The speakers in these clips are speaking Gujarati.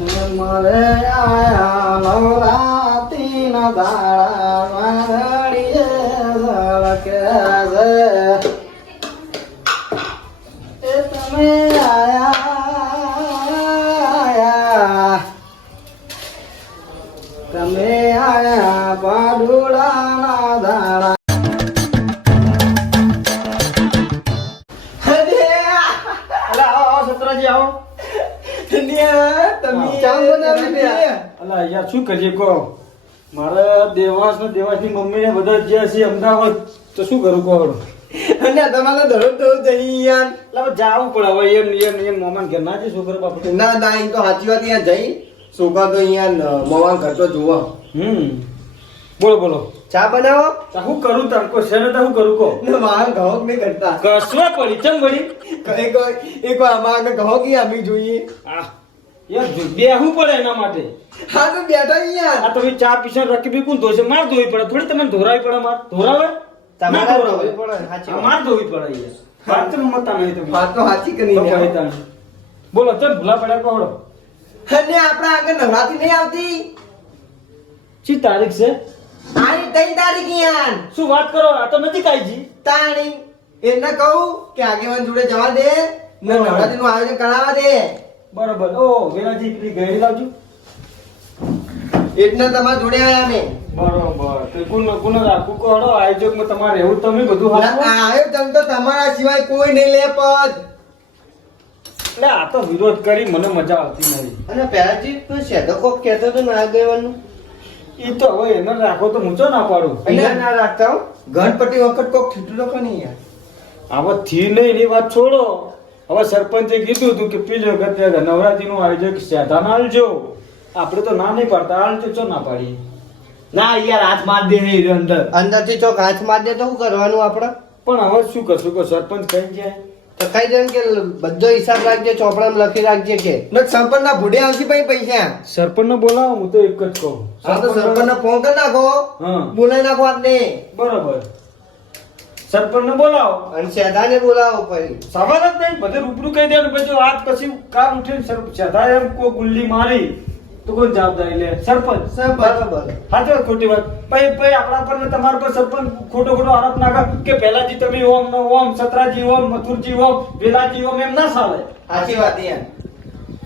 મળે આયા નવરાતી ના દાડા ઘડીએ ઝળકે છે. એ તમે આયા. તમે આયા બાડુ અલા યાર શું કરીએ કહો. મારે દેવાસ ને દેવાસની મમ્મી ને બધા જે છે અમદાવાદ. તો શું કરું કહો અને તમારે દરરોજ દરરોજ જઈ યાર. એટલે જાવું પડે હવે એમ એમ એમ મોમાન ઘર ના જઈ છોકરા બાપડે ના ના એ તો સાચી વાત અહીંયા જઈ. છોકરા તો અહીંયા મોવા ઘર તો જોવા. હમ. બોલો બોલો. ચા બનાવો? હું કરું તમ કો શેને તો હું કરું કો ને મારા ઘઉં નહીં કરતા. કસવા પડી ચમ વળી એક એક વાર અમારા આગળ ઘઉં કે આમી જોઈએ. આ બેહવું પડે એના માટે. હા તો બેઠા અહીંયા. આ તમે ચા પીસા રાખી કોણ ધોશે માર ધોવી પડે. થોડી તમને ધોરાવી પડે માર. ધોરાવે? તમારે ધોવી પડે, સાચી વાત. આ માર ધોવી પડે યાર વાત મતા નહીં તમે વાત તો સાચી કરી તો ને. પછી તાણે. બોલો ચમ ભૂલા પડ્યા કહો અને આપણા આગળ નવરાત્રી નહીં આવતી? શી તારીખ છે? આની ત્રણ તારીખ યાર? શું વાત કરો? આ તો નથી કાઈજી તાણી એને કહું કે આગેવાન જોડે જવા દે નવરાત્રી નું આયોજન કરાવવા દે. બરોબર. ઓ વેલાજી પેલી ગયડી લાવજો. એટલે તમારા જોડે આયા અમે. બરોબર. તો કોણ કોણ રાખું. કહો આયોજકમાં તમારે એવું તમે બધું ના, હાથમાં? તમ તો તમારા સિવાય કોઈ નહીં લે પદ. એટલે આ તો વિરોધ કરી મને મજા આવતી નહીં અને પહેલાજી તું શેધો કોક કહેતો તો ના આગેવાનું એ તો હવે એને રાખો તો હું ના પાડું. અહીંયા ના રાખતા ગણપતિ વખત કોક થીટું રાખો નહીં યાર? આવા થી નહીં એની વાત છોડો. હવે સરપંચે કીધું હતું કે પેલી વખતે નવરાત્રીનું આયોજક શેઠાને આલજો આપણે તો ના નહીં પાડતા આલજો ચો ના પાડી ના યાર હાથ માર દે નહીં અંદર. અંદરથી ચોક હાથ માર દે તો શું કરવાનું આપણે? પણ હવે શું કરશું? કે સરપંચ કહી જાય. તો કહી દે કે બધો હિસાબ રાખજે ચોપડામાં લખી રાખજે કે. ને સરપંચ ના ભૂડે આવશે ભાઈ પૈસા. સરપંચને બોલાવો હું તો એક જ કહું. તો સરપંચ ને ફોન કરી નાખો. બોલાવી નાખો આજને બરોબર. સરપંચને બોલાવો. અને સેધાને બોલાવો પછી. સવાલ જ નહીં બધે રૂબરૂ કહી દેવાનું. પછી વાત પછી કામ ઉઠીને સર સેધા એમ કોઈ ગુલ્લી મારી તો કોઈ જવાબદારી લે? સરપંચ. સર બરાબર. સાચી ખોટી વાત. પછી પછી આપણા પર ને તમારા પર સરપંચ ખોટો ખોટો આરોપ નાખે કે પહેલાજી તમે ઓમ નો ઓમ સતરાજી ઓમ મથુરજી ઓમ વેલાજી ઓમ એમ ના ચાલે સાચી વાત એમ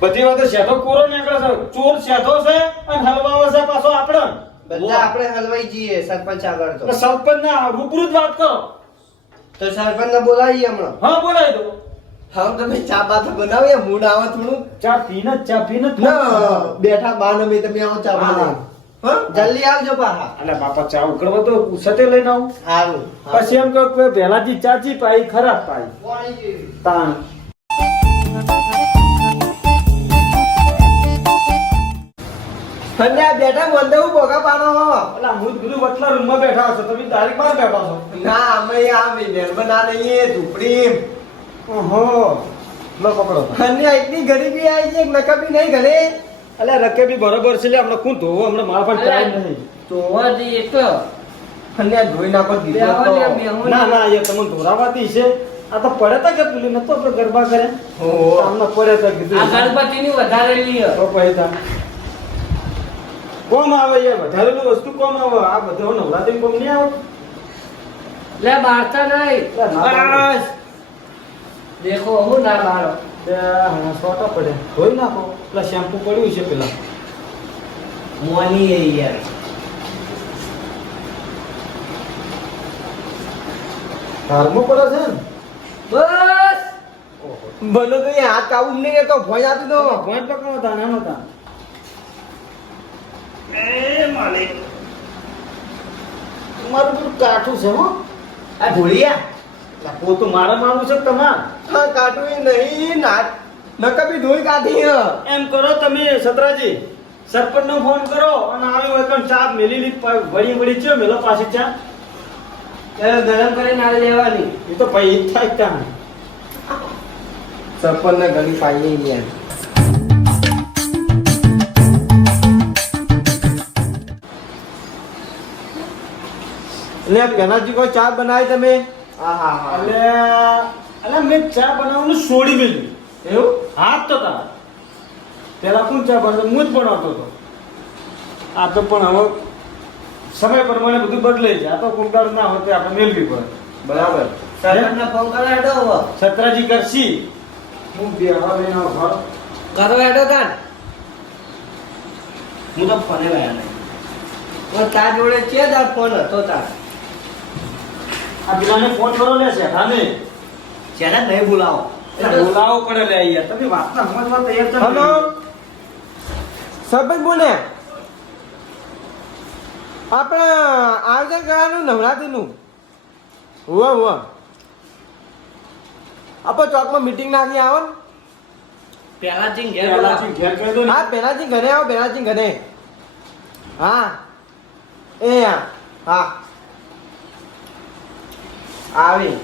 બધી વાતો શેઠો કોરો નીકળે છે. ચોર સેધો છે અને હલવાવો છે પાછો આપણે. બધા આપણે હલવાઈ જઈએ સરપંચ આગળ તો. સરપંચ ના રૂબરૂ જ વાત કરો. તો સરપંચ ને બોલાવીએ હમણાં. હા બોલાવી દો. હા તમે ચા બા તો બનાવીએ મૂડ આવે થોડું. ચા પીને ચા પીને ના બેઠા બા ને તમે આવો ચા બા. હા જલ્દી આવજો પાહા અલે બાપા ચા ઉકળવા તો સતે લઈને આવું. સારું પછી એમ કહો કે પહેલાથી ચાચી પાઈ ખરાબ પાઈ. તાણ. અને આ બેઠા મંદે હું બોગા પાડો. એટલે હું બધું વચલા રૂમમાં બેઠા છો તમે તારીખ બાર બેઠા છો ના અમે આ નિર્મલ ના નહીં ઝૂંપડી ઓહો લો પકડો. અને એટલી ગરીબી આવી છે કે નકાબી નહીં ઘરે. અલે રકે બી બરોબર છે લે હમણાં કોણ ધોવો? હમણાં મારા પણ ટાઈમ નહીં. ધોવા જઈએ તો અને ધોઈ નાખો દીધો. ને. ના એ તમને ધોરાવાતી છે. આ તો પડે તો કે પેલી નતો આપણે ગરબા કરે. ઓહો. સામને પડે તા આ કીધું ગણપતિની વધારેલી હે. તો પછી તા. કોમ આવે યાર? વધારેલું વસ્તુ કોમ આવે? આ બધો નવરાત્રી કોમ નહીં આવે? લે બારતા નહીં. બસ. દેખો હું ના બારો તે હા સોટા પડે. ધોઈ નાખો. પેલા શેમ્પુ પડ્યું છે પેલા. મોની એ યાર. હારમાં પડે છે ને? બસ. ભલે તો હાથ કાબુ નહીં તો ભોજ આપી દો. ભોજ પકડો હતા નાનો તા એ માલિક. તમારું બધું કાઠું છે હો. આ ધોળિયા લા, પોતું મારે મારવું છે તમારે. હા એ નહીં ના નકાબી ધોઈ કાઢી એમ કરો તમે સતરાજી. સરપંચ નો ફોન કરો અને આવ્યો હોય પણ ચા મેલી લીધ વળી વળી છે મેલો પાસે ચા? ગરમ કરીને આ લેવાની. એ તો ભાઈ થાય ત્યાં સરપંચ ને ઘડી યાર એટલે પેલાજી કોઈ ચા બનાવી તમે? હા હા હા. એટલે એટલે મેં ચા બનાવવાનું છોડી દીધું એવું? હાથ તો તારા. પેલા કોણ ચા બનાવતો? હું જ બનાવતો હતો. આ તો પણ હવે સમય પ્રમાણે બધું બદલાઈ જાય. આ તો કુંડાળ ના હોય આપણે મેળવી પડે. બરાબર. સરપંચને ફોન કરો હેડો હવે. સતરાજી કરશી. હું બે હવે નો ઘર. કરો હેડો કાન હું તો ફોને લાયા નહીં. પણ તાર જોડે છે તાર ફોન હતો તાર. આ પેલાને ફોન કરો લે છે હાને જેને નહીં બોલાવો. બોલાવો પડે લે યાર તમે વાતના સમજવા તૈયાર છો ને? હલો? સરપંચ બોલે? આપણે આયોજન કરવાનું નવરાત્રીનું. હુવા હુવા આપણે ચોકમાં મીટિંગ નાખી આવો ને. પેલા જઈને ઘેર પહેલાથી ઘેર કરી દો હા પેલાથી ઘરે આવો પેલાથી ઘરે. હા. એ હા હા. આવી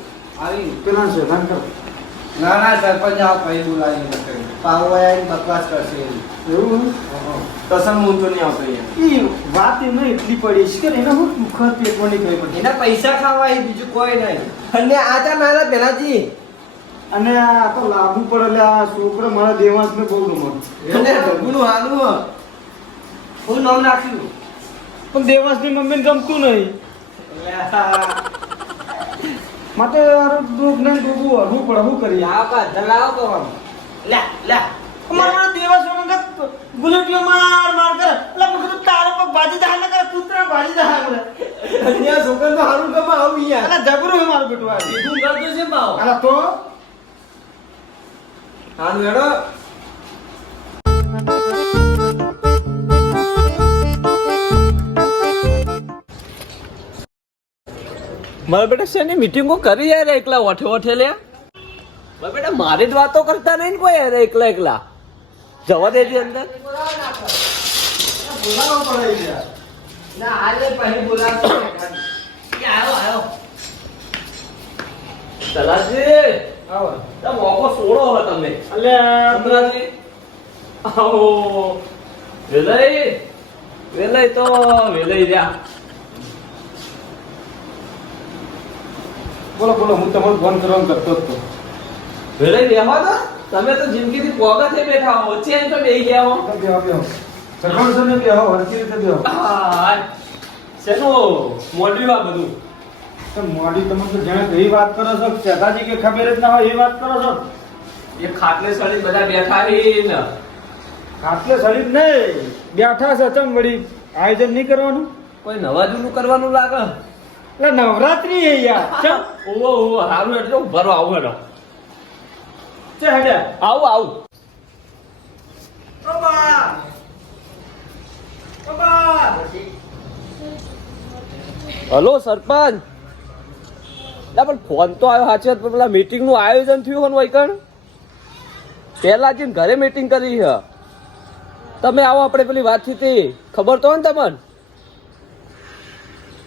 આવી પેલા શેતાન કરો. ના ના સરપંચ આ ભાઈ બોલાવી પાવવાયા બકવાસ કરશે એવું? કસમ હું તો નહીં આવતો એ વાત એમને એટલી પડી છે કે એના હું દુઃખ પણ ગઈ બધી એના પૈસા ખાવા એ બીજું કોઈ નહીં. અને આ તા મારા પેલાથી અને આ તો લાગુ પડે એટલે આ છોકરો મારા દેવાંશને બહુ ગમે અને ઢગુનું હાલું હો. નામ નાખ્યું પણ દેવાંશની મમ્મીને ગમતું નહીં. માટે જ્ઞાન દુઃખ હરવું પડે શું કરીએ? લાવ કા ધલાવ તો લે લે. અમારા દેવાસ વગર બુલેટિયો માર માર કરે. એટલે મેં કીધું તારો પગ ભાજી ને કરે કૂતરા ભાજી જાય કરે. છોકરાનું હારું ગમે આવું યાર અલા જબરું હે મારું બેટું કીધું કરતો છે ભાવ અલા તો? હારું હેડો. મારા બેટા શેની મીટિંગો કરી યાર એકલા? ઓઠે ઓઠે લે. મારા બેટા મારી જ વાતો કરતા નહીં ને કોઈ યાર એકલા એકલા. જવા દેજે અંદર. વેલાઈ. તો વેલાઈ ના આજે પછી બોલાવતો એ આવ્યો આવ્યો સલાજી આવો તમે મોકો સોડો હવે તમે અલ્યા સલાજી આવો વેલાઈ વેલાઈ તો વેલાઈ રહ્યા બોલો બોલો હું તમને ફોન કરવાનું કરતો જ તો વેલાઈ રહેવા દો તમે તો જિંદગીથી પોગા થઈ બેઠા હો. વચ્ચે એમ તો બેહી ગયા હો. બેહો બેહો સરપંચ તમે બેહો હરકી રીતે બેહો. હા શેનું મોડ્યું આ બધું? તો મોડી તમે તો જાણે કઈ વાત કરો છો ચેતાજી કે ખબર જ ના હોય એ વાત કરો છો. એ ખાટલે સળી બધા બેઠા હે ને ખાટલે સળી નહીં બેઠા છે ચમ વળી આયોજન નહીં કરવાનું? કોઈ નવા જૂનું કરવાનું લાગે? એટલે નવરાત્રી હે યાર. ઓવો ઓવો હારું એટલે ભરો આવું હેડો. ચે હેડે. આવું આવું. બાબા બાબા હલો સરપંચ. ના પણ ફોન તો આવ્યો સાચી વાત પણ પેલા મીટિંગનું આયોજન થયું હોય વૈકણ? પેલા જઈને ઘરે મીટિંગ કરી છે તમે આવો આપણે પેલી વાત થઈ ખબર તો હોય ને તમને?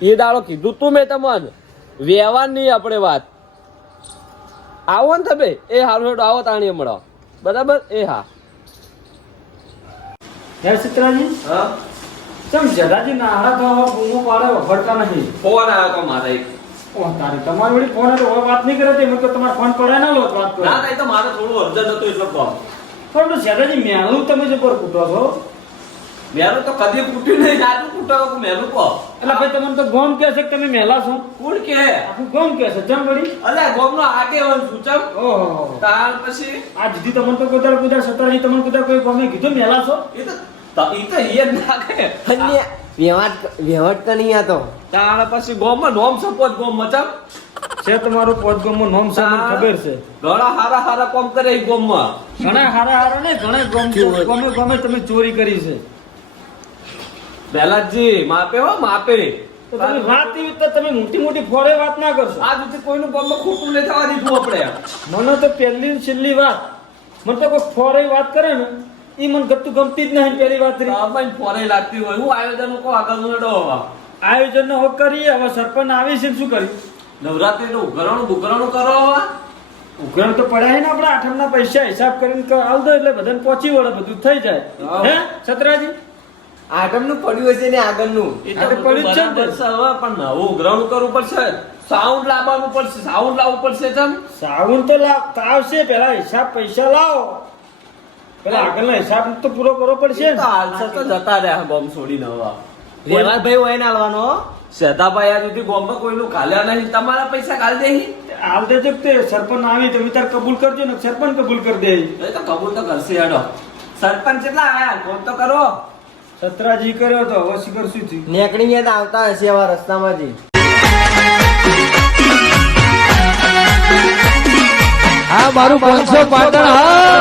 એ દાડો કીધું તું મેં તમને. વ્યવહાર નહીં આપણે વાત. આવો ને તમે. એ હારું હેડો આવો તાણીએ મળો. બરાબર? એ હા. હે? થવા બૂમો પાડે વફડતા નહીં. ફોન આવ્યો તો મારે. ઓ તારે તમારી વળી ફોન હતો હવે વાત નહીં કરે તે મેં તો તમારો ફોન પડે ના લો વાત કરો ના ના એ તો મારે થોડું અર્જન્ટ હતું એટલે કહો. પણ જદાજી મેળું તમે જે પર કૂટો છો. મેરું તો કદી ફૂટ્યું નહીં આજુ ફૂટાવો મેલું કહો. એટલે ભાઈ તમને તો ગોમ કે છે કે તમે મેલા છો? કોણ કે આખું ગોમ કે છે ચમ વળી? અલે ગોમનો આગેવાન છું ચમ. ઓહો. તાર પછી? આ દીદી તમને તો કુદાર કુદાર સતાજી તમને કુદાર કોઈ ગોમે? કીધું મેલા છો? એ તો એ તો એ ના કે અન્ય વ્યવહાર વ્યવહાર તો નહીં આતો તાર પછી ગોમમાં નોમ સપોત ગોમ મચમ છે તમારું પોત ગોમનું નોમ છે મને ખબર છે. ઘણા હારા હારા કોમ કરે ગોમમાં ઘણા હારા હારા ને ઘણા ગોમ ગમે ગમે તમે ચોરી કરી છે. બેલાજી માપે હો માપે. તો તમે વાત એવી તો તમે મોટી મોટી ફોડે વાત ના કરશો. આ સુધી કોઈનું ગોમમાં ખોટું નહીં થવા દીધું આપણે. મને તો પહેલી છેલ્લી વાત મને તો કોઈ ફોરે વાત કરે ને એ મને ગતું ગમતી જ નહીં પહેલી વાત રી. આપણને ફોરે લાગતી હોય. હું આયોજન કહો આગળ નડો આયોજન નો હોક કરી હવે સરપંચ આવી છે ને શું કર્યું? નવરાત્રીનું ઉઘરાણું બુઘરાણું કરો હવે. ઉઘરાણ તો પડ્યા ને આપણે આઠમ આઠમના પૈસા હિસાબ કરીને ક- આલ દો એટલે બધાને પહોંચી વળે બધું થઈ જાય. હે સતરાજી? આટમનું પડ્યું હશે ને આગળનું? એ તો પડ્યું છે પણ નવું ગ્રહણ કરવું પડશે. સાઉન્ડ લાવવાનું પડશે. સાઉન્ડ લાવવું પડશે તમ. સાઉન્ડ તો લાવ આવશે. પેલા હિસાબ પૈસા લાવો. પેલા આગળનો હિસાબ તો પૂરો કરવો પડશે તો હાલસર તો જતા રહ્યા બોમ્બ છોડીને હવા. વ્યવહારભાઈ હોય ને હાલવાનો સેતાભાઈ આ સુધી બોમ્બ કોઈનું કાલ્યા નહીં. તમારા પૈસા કાલ દેહી હાલ દેજો કે તે. સરપંચ આવી તમે તાર કબૂલ કરજો ને. સરપંચ કબૂલ કરી દે. એ તો કબૂલ તો કરશે હેડો. સરપંચ કેટલા આવ્યા? ફોન તો કરો. સતરાજી કર્યો તો હવે શું થયું? નેકડી ગયા તો આવતા હશે આવા રસ્તામાંથી હા મારું પાંચસો પાટણ હા